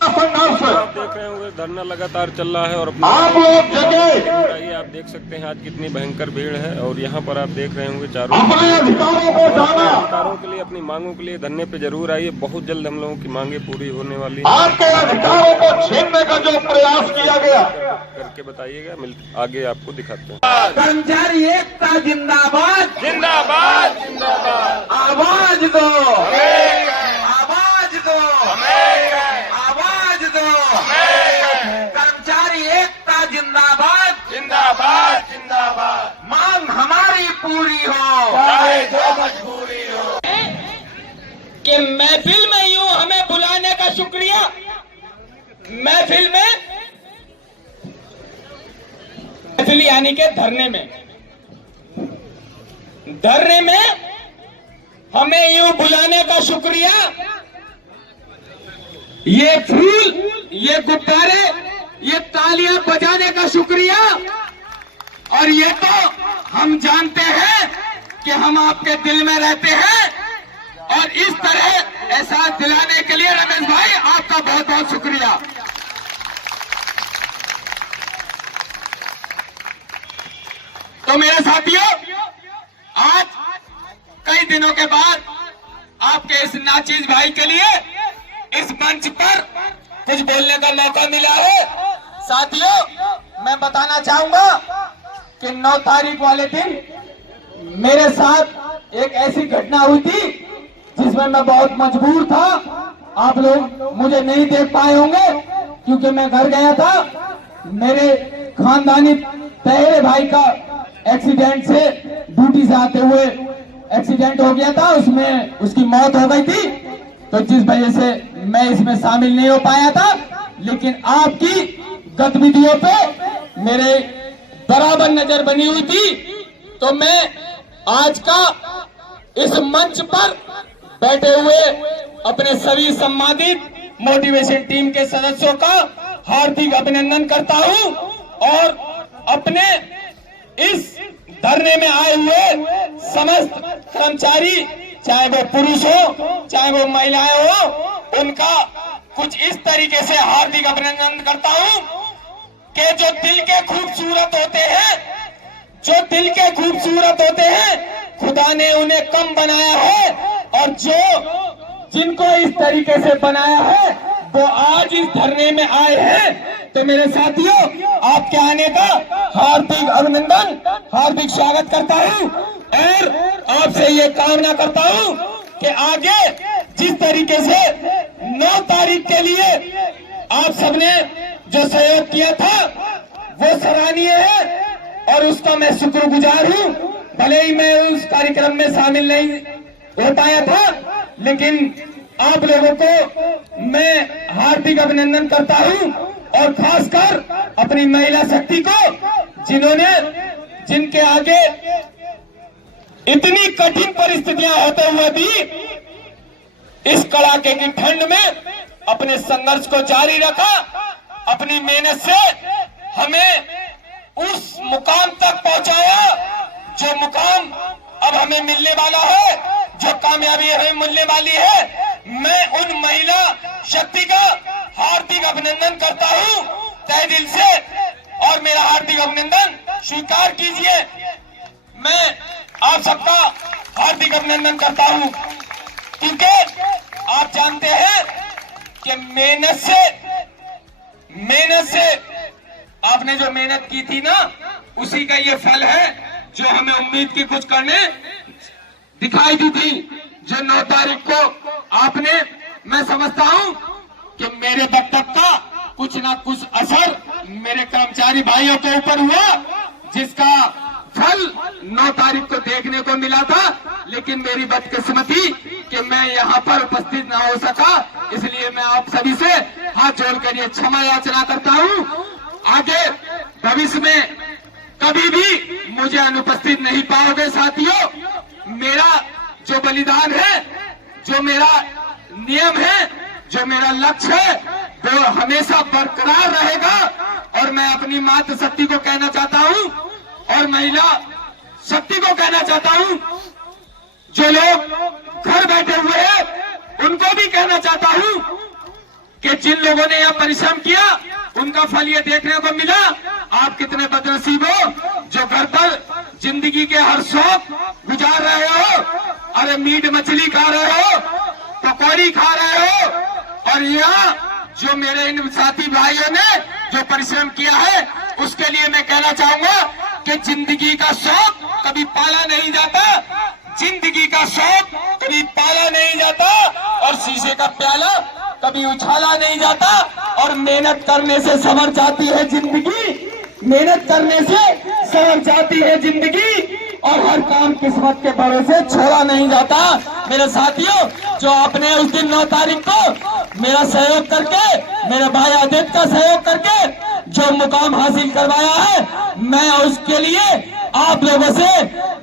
आप देख रहे होंगे धरना लगातार चल रहा है और आप लोग जगह ये आप देख सकते हैं आज कितनी भयंकर भीड़ है। और यहाँ पर आप देख रहे होंगे चारों अपने अधिकारों को जाना। अधिकारों के लिए, अपनी मांगों के लिए धरने पे जरूर आइए। बहुत जल्द हम लोगों की मांगे पूरी होने वाली है। आपके अधिकारों को छीनने का जो प्रयास किया गया, करके बताइएगा, आगे आपको दिखाते हैं। कर्मचारी एकता जिंदाबाद जिंदाबाद जिंदाबाद। आवाज दो, आवाज दो, आवाज दो। कर्मचारी एकता जिंदाबाद जिंदाबाद जिंदाबाद। मांग हमारी पूरी हो, चाहे जो मजबूरी हो। कि महफिल में यूं हमें बुलाने का शुक्रिया। महफिल यानी के धरने में हमें यूं बुलाने का शुक्रिया। ये फूल, ये गुब्बारे, ये तालियां बजाने का शुक्रिया। और ये तो हम जानते हैं कि हम आपके दिल में रहते हैं। और इस तरह एहसास दिलाने के लिए रमेश भाई आपका बहुत बहुत शुक्रिया। तो मेरे साथियों, आज कई दिनों के बाद आपके इस नाचीज भाई के लिए इस मंच पर कुछ बोलने का मौका मिला है। साथियों, मैं बताना चाहूंगा कि 9 तारीख वाले दिन मेरे साथ एक ऐसी घटना हुई थी जिसमें मैं बहुत मजबूर था। आप लोग मुझे नहीं देख पाए होंगे क्योंकि मैं घर गया था। मेरे खानदानी तहेरे भाई का एक्सीडेंट से, ड्यूटी से आते हुए एक्सीडेंट हो गया था, उसमें उसकी मौत हो गई थी। तो जिस वजह से मैं इसमें शामिल नहीं हो पाया था, लेकिन आपकी गतिविधियों पे मेरे बराबर नजर बनी हुई थी। तो मैं आज का इस मंच पर बैठे हुए अपने सभी सम्मानित मोटिवेशन टीम के सदस्यों का हार्दिक अभिनंदन करता हूं। और अपने इस धरने में आए हुए समस्त कर्मचारी, चाहे वो पुरुष हो चाहे वो महिलाएं हो, उनका कुछ इस तरीके से हार्दिक अभिनंदन करता हूं कि जो दिल के खूबसूरत होते हैं, जो दिल के खूबसूरत होते हैं, खुदा ने उन्हें कम बनाया है। और जिनको इस तरीके से बनाया है वो आज इस धरने में आए हैं। तो मेरे साथियों, आपके आने का हार्दिक अभिनंदन, हार्दिक स्वागत करता हूं। और आपसे ये कामना करता हूं कि आगे जिस तरीके से 9 तारीख के लिए आप सबने जो सहयोग किया था वो सराहनीय है और उसका मैं शुक्रगुजार हूं। भले ही मैं उस कार्यक्रम में शामिल नहीं हो पाया था, लेकिन आप लोगों को मैं हार्दिक अभिनंदन करता हूं। और खासकर अपनी महिला शक्ति को, जिनके आगे इतनी कठिन परिस्थितियां होते हुए भी इस कड़ाके की ठंड में अपने संघर्ष को जारी रखा। अपनी मेहनत से हमें उस मुकाम तक पहुंचाया जो मुकाम अब हमें मिलने वाला है, जो कामयाबी हमें मिलने वाली है। मैं उन महिला शक्ति का हार्दिक अभिनंदन करता हूं तहे दिल से। और मेरा हार्दिक अभिनंदन स्वीकार कीजिए। मैं आप सबका हार्दिक अभिनंदन करता हूं क्योंकि आप जानते हैं कि मेहनत से आपने जो मेहनत की थी ना, उसी का ये फल है जो हमें उम्मीद की कुछ करने दिखाई दी थी। जो 9 तारीख को आपने, मैं समझता हूं कि मेरे वक्तव्य का कुछ ना कुछ असर मेरे कर्मचारी भाइयों के ऊपर हुआ, जिसका फल 9 तारीख को देखने को मिला था। लेकिन मेरी बदकिस्मती कि मैं यहाँ पर उपस्थित ना हो सका, इसलिए मैं आप सभी से हाथ जोड़कर ये क्षमा याचना करता हूँ। आगे भविष्य में कभी भी मुझे अनुपस्थित नहीं पाओगे साथियों। मेरा जो बलिदान है, जो मेरा नियम है, जो मेरा लक्ष्य है, वो हमेशा बरकरार रहेगा। और मैं अपनी मातृ शक्ति को कहना चाहता हूं और महिला शक्ति को कहना चाहता हूं, जो लोग घर बैठे हुए हैं उनको भी कहना चाहता हूं कि जिन लोगों ने यहाँ परिश्रम किया उनका फल ये देखने को मिला। आप कितने बदनसीब हो जो घर पर जिंदगी के हर शौक गुजार रहे हो। अरे मीट मछली खा रहे हो, पकौड़ी खा रहे हो, और यहाँ जो मेरे इन साथी भाइयों ने जो परिश्रम किया है उसके लिए मैं कहना चाहूंगा कि जिंदगी का शौक कभी पाला नहीं जाता, जिंदगी का शौक कभी पाला नहीं जाता, और शीशे का प्याला कभी उछाला नहीं जाता। और मेहनत करने से संवर जाती है जिंदगी, मेहनत करने से संवर जाती है जिंदगी, और हर काम किस्मत के भरोसे छोड़ा नहीं जाता। मेरे साथियों, जो आपने उस दिन 9 तारीख को मेरा सहयोग करके, मेरे भाई आदित्य का सहयोग करके जो मुकाम हासिल करवाया है, मैं उसके लिए आप लोगों से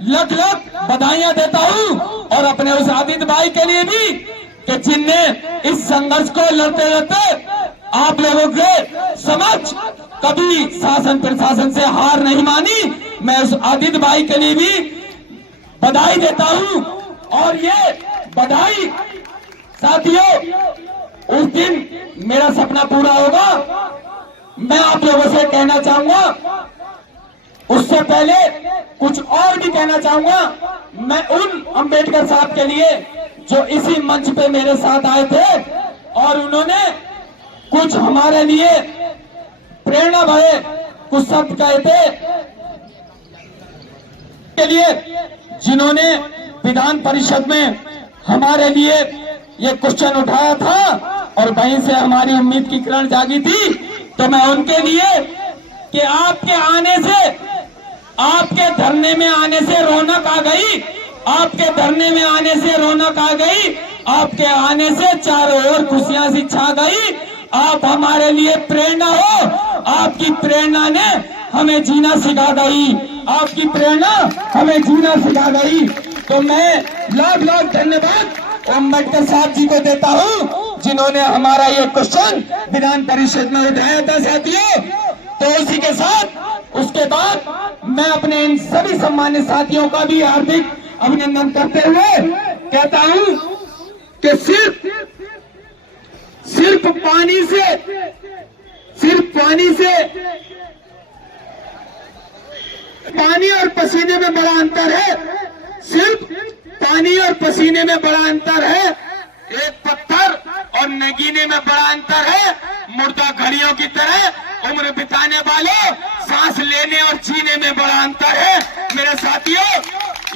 लख लख बधाइयां देता हूं। और अपने उस आदित्य भाई के लिए भी कि जिनने इस संघर्ष को लड़ते लड़ते आप लोगों के समक्ष कभी शासन प्रशासन से हार नहीं मानी, मैं उस आदित्य भाई के लिए भी बधाई देता हूं। और ये बधाई साथियों, उस दिन मेरा सपना पूरा होगा। मैं आप लोगों से कहना चाहूंगा, उससे पहले कुछ और भी कहना चाहूंगा। मैं उन अंबेडकर साहब के लिए जो इसी मंच पे मेरे साथ आए थे और उन्होंने कुछ हमारे लिए प्रेरणा भरे कुछ शब्द कहे थे, के लिए जिन्होंने विधान परिषद में हमारे लिए ये क्वेश्चन उठाया था और वहीं से हमारी उम्मीद की किरण जागी थी, तो मैं उनके लिए कि आपके आने से, आपके धरने में आने से रौनक आ गई, आपके धरने में आने से रौनक आ गई, आपके आने से चारों ओर खुशियां सी छा गई। आप हमारे लिए प्रेरणा हो, आपकी प्रेरणा ने हमें जीना सिखा गई, आपकी प्रेरणा हमें जीना सिखा गई। तो मैं लाख लाख धन्यवाद अम्बेडकर साहब जी को देता हूं जिन्होंने हमारा ये क्वेश्चन विधान परिषद में उठाया था साथियों। तो उसी के साथ उसके बाद मैं अपने इन सभी सम्मानित साथियों का भी हार्दिक अभिनंदन करते हुए कहता हूं कि सिर्फ पानी और पसीने में बड़ा अंतर है, सिर्फ पानी और पसीने में बड़ा अंतर है, एक पत्थर और नगीने में बड़ा अंतर है, मुर्दा घड़ियों की तरह उम्र बिताने वालों सांस लेने और जीने में बड़ा अंतर है। मेरे साथियों,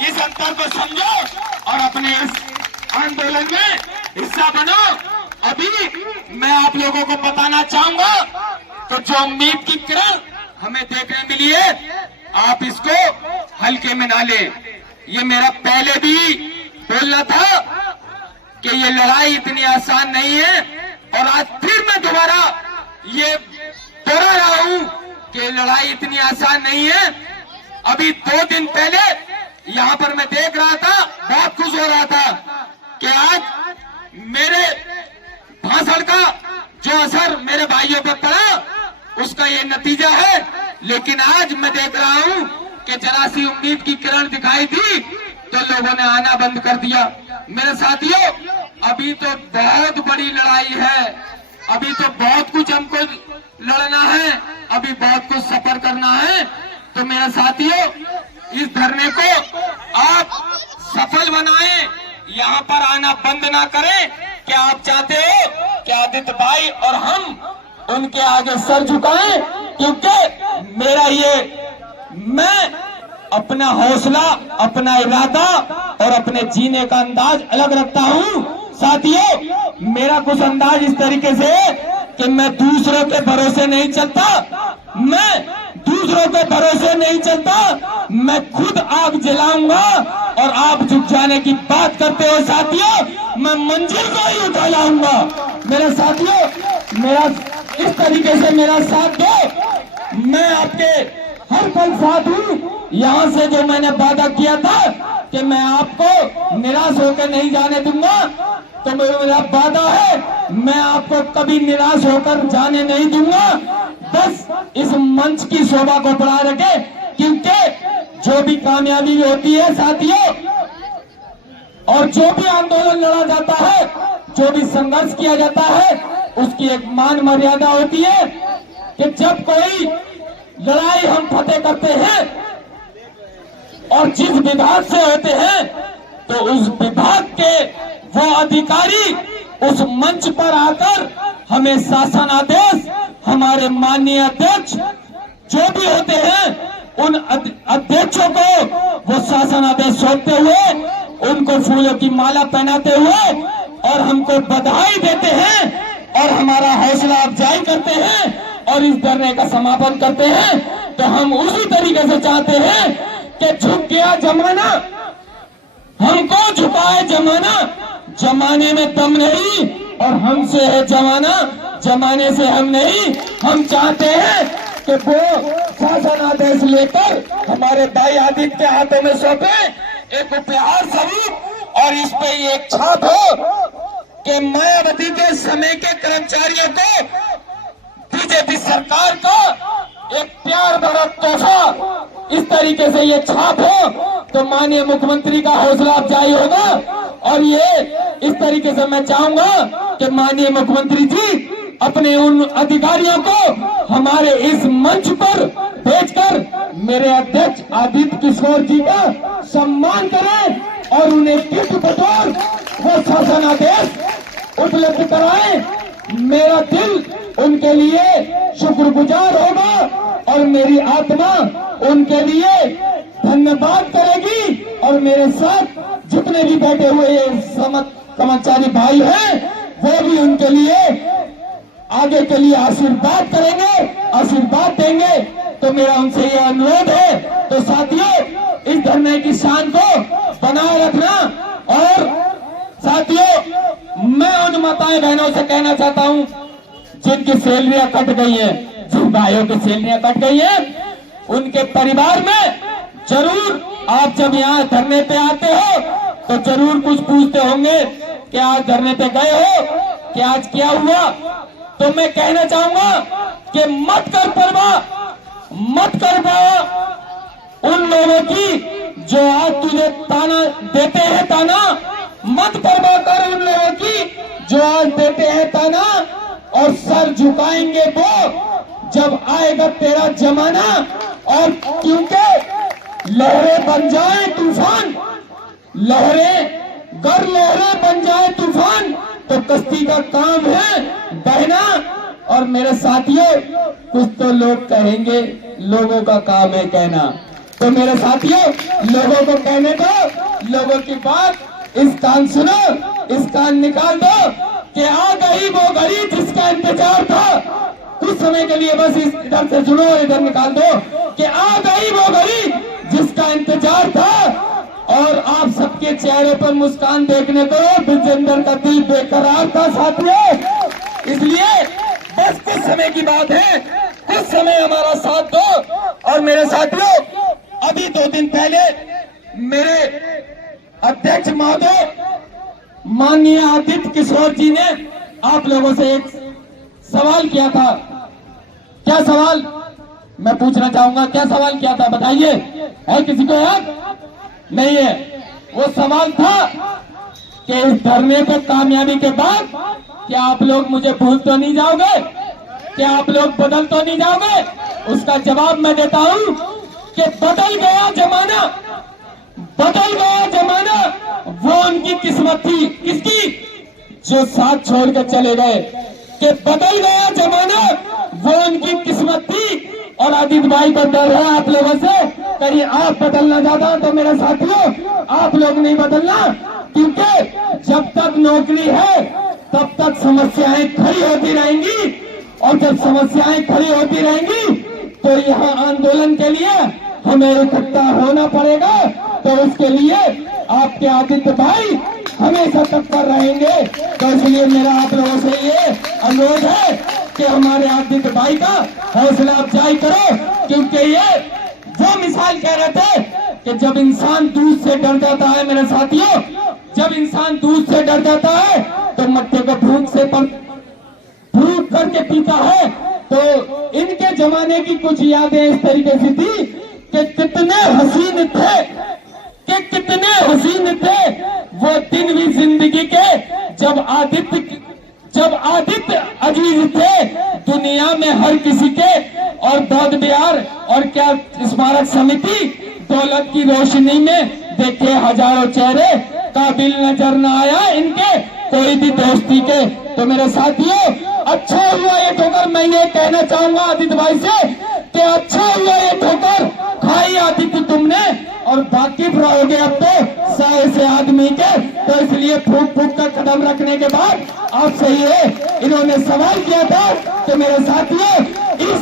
इस अंतर को समझो और अपने इस आंदोलन में हिस्सा बनो। अभी मैं आप लोगों को बताना चाहूंगा, तो जो उम्मीद की किरण हमें देखने मिली है, आप इसको हल्के में ना लें। ये मेरा पहले भी बोलना था कि ये लड़ाई इतनी आसान नहीं है, और आज फिर मैं दोबारा ये दोहरा रहा हूं कि लड़ाई इतनी आसान नहीं है। अभी 2 दिन पहले यहाँ पर मैं देख रहा था, बहुत खुश हो रहा था कि आज मेरे भाषण का जो असर मेरे भाइयों पर पड़ा उसका ये नतीजा है। लेकिन आज मैं देख रहा हूं कि जरा सी उम्मीद की किरण दिखाई दी तो लोगों ने आना बंद कर दिया। मेरे साथियों, अभी तो बहुत बड़ी लड़ाई है, अभी तो बहुत कुछ हमको लड़ना है, अभी बहुत कुछ सफर करना है। तो मेरे साथियों, इस धरने को आप सफल बनाएं, यहाँ पर आना बंद ना करें। क्या आप चाहते हो कि आदित्य भाई और हम उनके आगे सर झुकाएं? क्योंकि मेरा मैं अपना हौसला, अपना इरादा और अपने जीने का अंदाज अलग रखता हूं। साथियों, मेरा कुछ अंदाज इस तरीके से है कि मैं दूसरों के भरोसे नहीं चलता, मैं दूसरों के भरोसे नहीं चलता, मैं खुद आग जलाऊंगा। और आप झुक जाने की बात करते हो साथियों, मैं मंजिल को ही उठा लाऊंगा। मेरे साथियों, मेरा इस तरीके से मेरा साथ दो, मैं आपके हर पल साथ हूं। यहाँ से जो मैंने वादा किया था कि मैं आपको निराश होकर नहीं जाने दूंगा, तो मेरा वादा है मैं आपको कभी निराश होकर जाने नहीं दूंगा। बस इस मंच की शोभा को बढ़ा रखे, क्योंकि जो भी कामयाबी होती है साथियों, और जो भी आंदोलन लड़ा जाता है, जो भी संघर्ष किया जाता है, उसकी एक मान मर्यादा होती है कि जब कोई लड़ाई हम फतेह करते हैं और जिस विभाग से होते हैं तो उस विभाग के वो अधिकारी उस मंच पर आकर हमें शासन आदेश, हमारे माननीय अध्यक्ष जो भी होते हैं उन अध्यक्षों को वो शासन आदेश सौंपते हुए, उनको फूलों की माला पहनाते हुए और हमको बधाई देते हैं और हमारा हौसला अफजाई करते हैं और इस धरने का समापन करते हैं। तो हम उसी तरीके से चाहते हैं कि झुक गया जमाना, हमको झुकाए जमाना, जमाने में दम नहीं और हमसे है जमाना, जमाने से हम नहीं। हम चाहते हैं कि वो शासन आदेश लेकर हमारे भाई आदित्य के हाथों में सौंपे एक उपहार स्वरूप और इस पे एक छाप हो कि मायावती के समय के कर्मचारियों को बीजेपी सरकार का एक प्यार भरा तोहफा, इस तरीके से ये छाप हो तो माननीय मुख्यमंत्री का हौसला अफजाई होगा। और ये इस तरीके से मैं चाहूंगा कि माननीय मुख्यमंत्री जी अपने उन अधिकारियों को हमारे इस मंच पर भेजकर मेरे अध्यक्ष आदित्य किशोर जी का सम्मान करें और उन्हें गिफ्ट बतौर वो शासन आदेश उपलब्ध कराएं। मेरा दिल उनके लिए शुक्रगुजार होगा और मेरी आत्मा उनके लिए धन्यवाद करेगी। और मेरे साथ जितने भी बैठे हुए कर्मचारी भाई हैं वो भी उनके लिए आगे के लिए आशीर्वाद करेंगे, आशीर्वाद देंगे। तो मेरा उनसे ये अनुरोध है। तो साथियों, इस धरने की शान को बनाए रखना। और साथियों, मैं उन माताएं बहनों से कहना चाहता हूं जिनकी सैलरियां कट गई हैं, जिन भाइयों की सैलरियां कट गई हैं, उनके परिवार में जरूर आप जब यहाँ धरने पे आते हो तो जरूर कुछ पूछते होंगे कि आज धरने पे गए हो, कि आज क्या हुआ। तो मैं कहना चाहूंगा कि मत कर परवाह उन लोगों की जो आज तुझे ताना देते हैं, ताना मत परवाह कर उन लोगों की जो आज देते हैं ताना। और सर झुकाएंगे वो जब आएगा तेरा जमाना। और क्योंकि लहरें बन जाए तूफान, लहरें बन जाए तूफान तो कश्ती का काम है बहना। और मेरे साथियों, कुछ तो लोग कहेंगे, लोगों का काम है कहना। तो मेरे साथियों, लोगों को कहने दो, लोगों की बात। इस कान सुनो, इस कान निकाल दो कि आ गई वो घड़ी जिसका इंतजार था। कुछ समय के लिए बस इस इधर से सुनो, इधर निकाल दो कि आ गई वो घड़ी जिसका इंतजार था। और आप सबके चेहरे पर मुस्कान देखने को विजेंद्र का दिल बेकरार था साथियों। इसलिए बस कुछ समय की बात है, कुछ समय हमारा साथ दो। और मेरे साथियों, अभी 2 दिन पहले मेरे अध्यक्ष महोदय माननीय आदित्य किशोर जी ने आप लोगों से एक सवाल किया था। क्या सवाल मैं पूछना चाहूंगा, क्या सवाल किया था बताइए? है किसी को याद? नहीं है। वो सवाल था कि इस धरने पर कामयाबी के बाद क्या आप लोग मुझे भूल तो नहीं जाओगे, क्या आप लोग बदल तो नहीं जाओगे? उसका जवाब मैं देता हूं कि बदल गया जमाना, बदल गया जमाना। वो उनकी किस्मत थी, किसकी? जो साथ छोड़ कर चले गए। कि बदल गया जमाना, वो उनकी किस्मत थी। और आदित्य भाई को डर है आप लोगों से, कहीं आप बदलना चाहता हो तो मेरे साथियों आप लोग नहीं बदलना। क्योंकि जब तक नौकरी है तब तक समस्याएं खड़ी होती रहेंगी। और जब समस्याएं खड़ी होती रहेंगी तो यहाँ आंदोलन के लिए हमें इकट्ठा होना पड़ेगा। तो उसके लिए आपके आदित्य भाई हमेशा तत्पर रहेंगे। तो इसलिए मेरा आप लोगों से ये अनुरोध है कि हमारे आदित्य भाई का हौसला अफजाई करो। क्योंकि ये वो मिसाल कह रहे थे कि जब इंसान दूध से डर जाता है, मेरे साथियों, जब इंसान दूध से डर जाता है तो मट्टे को फूंक करके पीता है। तो इनके जमाने की कुछ यादें इस तरीके से थी कि कितने हसीन थे वो दिन भी जिंदगी के, जब जब आदित्य अजीज थे दुनिया में हर किसी के, और बौद्ध विहार और क्या स्मारक समिति दौलत की रोशनी में देखे हजारों चेहरे, काबिल नजर न आया इनके कोई भी दोस्ती के। तो मेरे साथियों, अच्छा हुआ ये ठोकर, मैं ये कहना चाहूंगा आदित्य भाई से कि अच्छा हुआ ये ठोकर खाई आदित्य तुमने, और वाकिफ रहोगे अब तो 100 से आदमी के। तो इसलिए फूक फूक कर कदम रखने के बाद आपसे ये इन्होंने सवाल किया था। तो मेरे साथियों, इस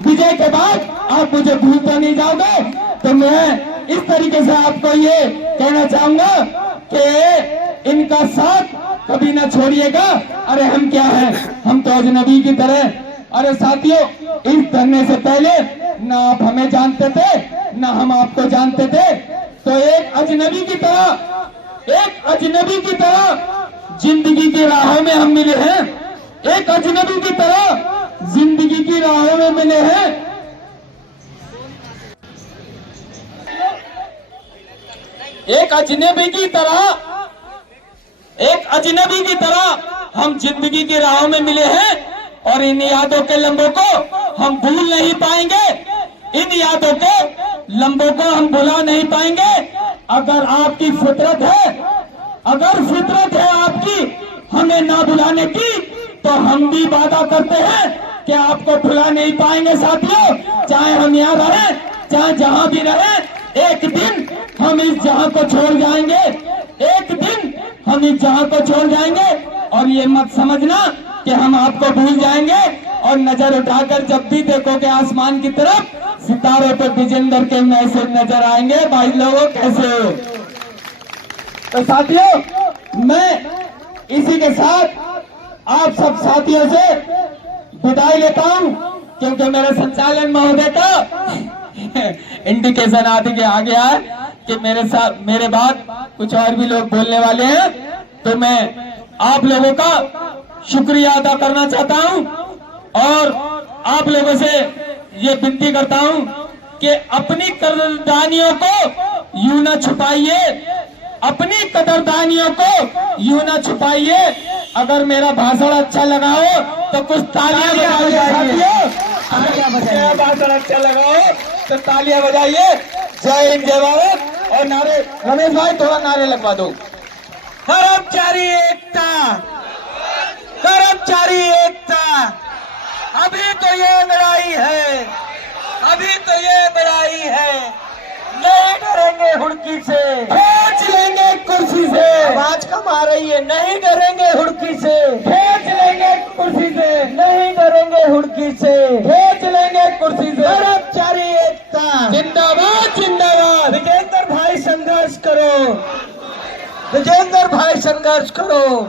विजय के बाद आप मुझे भूल तो नहीं जाओगे। तो मैं इस तरीके से आपको ये कहना चाहूंगा कि इनका साथ कभी ना छोड़िएगा। अरे हम क्या हैं, हम तो अजनबी की तरह। अरे साथियों, इस धरने से पहले ना आप हमें जानते थे ना हम आपको जानते थे। तो एक अजनबी की तरह जिंदगी की राहों में हम मिले हैं, एक अजनबी की तरह जिंदगी की राहों में मिले हैं। एक अजनबी की तरह हम जिंदगी की राहों में मिले हैं, और इन यादों के लम्बों को हम भूल नहीं पाएंगे, इन यादों के लम्बों को हम भुला नहीं पाएंगे। अगर आपकी फितरत है, अगर फितरत है आपकी हमें ना भुलाने की, तो हम भी वादा करते हैं कि आपको भुला नहीं पाएंगे। साथियों, चाहे हम यहाँ रहें, चाहे जहाँ भी रहें, एक दिन हम इस जहां को छोड़ जाएंगे, एक दिन हम इस जहां को छोड़ जाएंगे। और ये मत समझना कि हम आपको भूल जाएंगे, और नजर उठाकर जब भी देखोगे आसमान की तरफ, सितारों पर विजेंद्र के मैसेज नजर आएंगे। भाई लोगों, कैसे हो? तो साथियों, मैं इसी के साथ आप सब साथियों से विदाई लेता हूं, क्योंकि मेरे संचालन महोदय का इंडिकेशन आदि के आ गया है कि मेरे बाद कुछ और भी लोग बोलने वाले हैं। तो मैं आप लोगों का शुक्रिया अदा करना चाहता हूं, और आप लोगों से ये विनती करता हूं कि अपनी कदरदानियों को यूं ना छुपाइए, अपनी कदरदानियों को यूं ना छुपाइए। अगर मेरा भाषण अच्छा लगा हो तो कुछ तालियां बजाइए। अगर भाषण अच्छा लगा हो तो तालियां बजाइए। जय हिंद, जय भारत। और नारे, रमेश भाई थोड़ा नारे लगवा दो। कर्मचारी एकता, कर्मचारी एकता। अभी तो ये लड़ाई है, अभी तो ये लड़ाई है। नहीं डरेंगे हुड़की से, खींच लेंगे कुर्सी से। आवाज कम आ रही है। नहीं डरेंगे हुड़की से, खींच लेंगे कुर्सी से। नहीं डरेंगे हुड़की से, खींच लेंगे कुर्सी से। कर्मचारी एकता जिंदाबाद, जिंदाबाद। विजेंद्र भाई संघर्ष करो, विजेंद्र भाई संघर्ष करो।